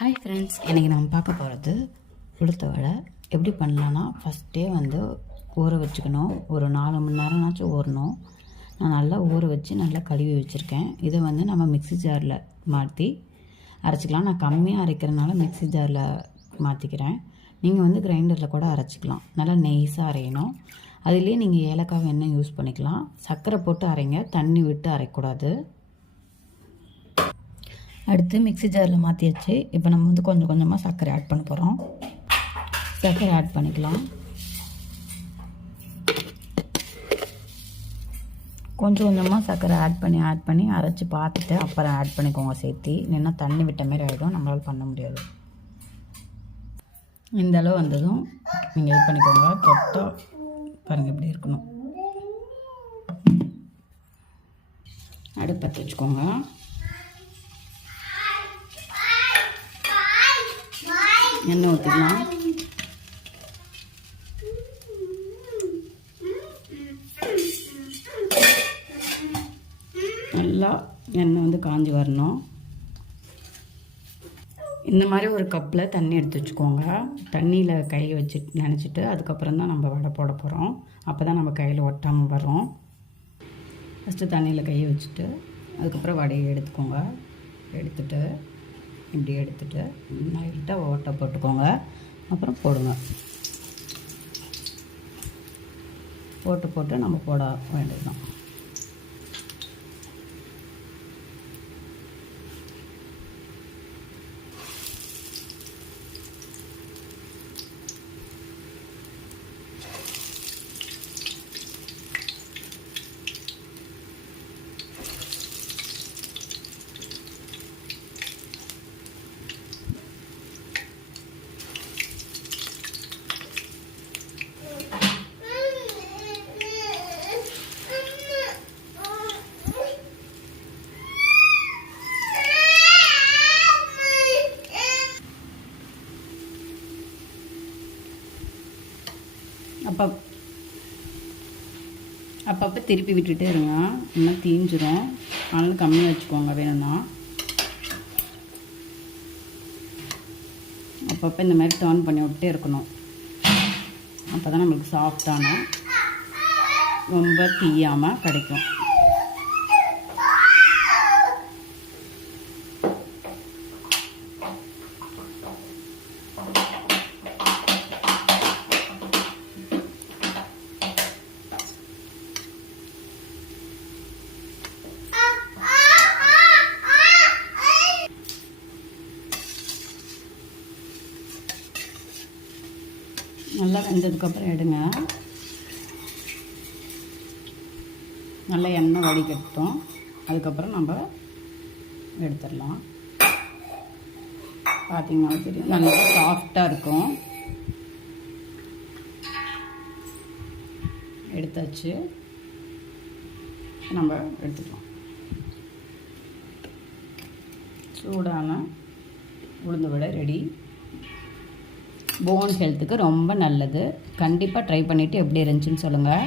Hi friends, இன்றைக்கி நம்ம பார்க்க போகிறது உளுத்த வடை. எப்படி பண்ணலான்னா, ஃபஸ்ட்டே ஊற வச்சுக்கணும். ஒரு 4 மணி நேரம்னாச்சும் ஊறணும். நான் நல்லா ஊற வச்சு நல்லா கழுவி வச்சுருக்கேன். இதை நம்ம மிக்ஸி ஜாரில் மாற்றி அரைச்சிக்கலாம். நான் கம்மியாக அரைக்கிறதுனால மிக்ஸி ஜாரில் மாற்றிக்கிறேன். நீங்கள் கிரைண்டரில் கூட அரைச்சிக்கலாம். நல்லா நெய்ஸாக அரையணும். அதுலேயே நீங்கள் ஏலக்காய் வேணால் யூஸ் பண்ணிக்கலாம். சர்க்கரை போட்டு அரைங்க, தண்ணி விட்டு அரைக்கூடாது. அடுத்து மிக்ஸி ஜாரில் மாற்றியாச்சு. இப்போ நம்ம கொஞ்சம் கொஞ்சமாக சர்க்கரை ஆட் பண்ண போகிறோம். சர்க்கரை ஆட் பண்ணிக்கலாம். கொஞ்சம் கொஞ்சமாக சர்க்கரை ஆட் பண்ணி அரைச்சி பார்த்துட்டு அப்புறம் ஆட் பண்ணிக்கோங்க சேர்த்து. இல்லைன்னா தண்ணி விட்ட மாதிரி ஆகிடும், நம்மளால் பண்ண முடியாது. இந்த அளவு வந்ததும் நீங்கள் இது பண்ணிக்கோங்க. தொட்டோ பாருங்கள் எப்படி இருக்கணும். அடுப்பத்தை வச்சுக்கோங்க. எண்ணெய் ஊற்றிக்கலாம். நல்லா எண்ணெய் காஞ்சி வரணும். இந்த மாதிரி ஒரு கப்பில் தண்ணி எடுத்து வச்சுக்கோங்க. தண்ணியில் கையை வச்சு நினச்சிட்டு அதுக்கப்புறம் தான் நம்ம வடை போட போகிறோம். அப்போ தான் நம்ம கையில் ஒட்டாமல் வரும். ஃபஸ்ட்டு தண்ணியில் கையை வச்சுட்டு அதுக்கப்புறம் வடையை எடுத்துக்கோங்க. எடுத்துகிட்டு இப்படி எடுத்துகிட்டு லைட்டாக ஓட்டை போட்டுக்கோங்க. அப்புறம் போடுங்க. போட்டு நம்ம போட வேண்டியதுதான். அப்பப்போ திருப்பி விட்டுட்டே இருங்க, இன்னும் தீஞ்சிரும். அதனால கம்மியாக வச்சுக்கோங்க. வேணும்னா அப்பப்போ இந்த மாதிரி டர்ன் பண்ணி விட்டே இருக்கணும். அப்போ தான் நம்மளுக்கு சாஃப்டான ரொம்ப தீயாமல் கிடைக்கும். நல்லா வெந்ததுக்கப்புறம் எடுங்க. நல்லா எண்ணெய் வடிகட்டும். அதுக்கப்புறம் நம்ம எடுத்துடலாம். பார்த்தீங்கன்னா தெரியும், நல்லா சாஃப்டாக இருக்கும். எடுத்தாச்சு, நம்ம எடுத்துக்கலாம். சூடான உளுந்து வடை ரெடி. போன் ஹெல்த்துக்கு ரொம்ப நல்லது. கண்டிப்பாக ட்ரை பண்ணிவிட்டு எப்படி இருந்துச்சுன்னு சொல்லுங்கள்.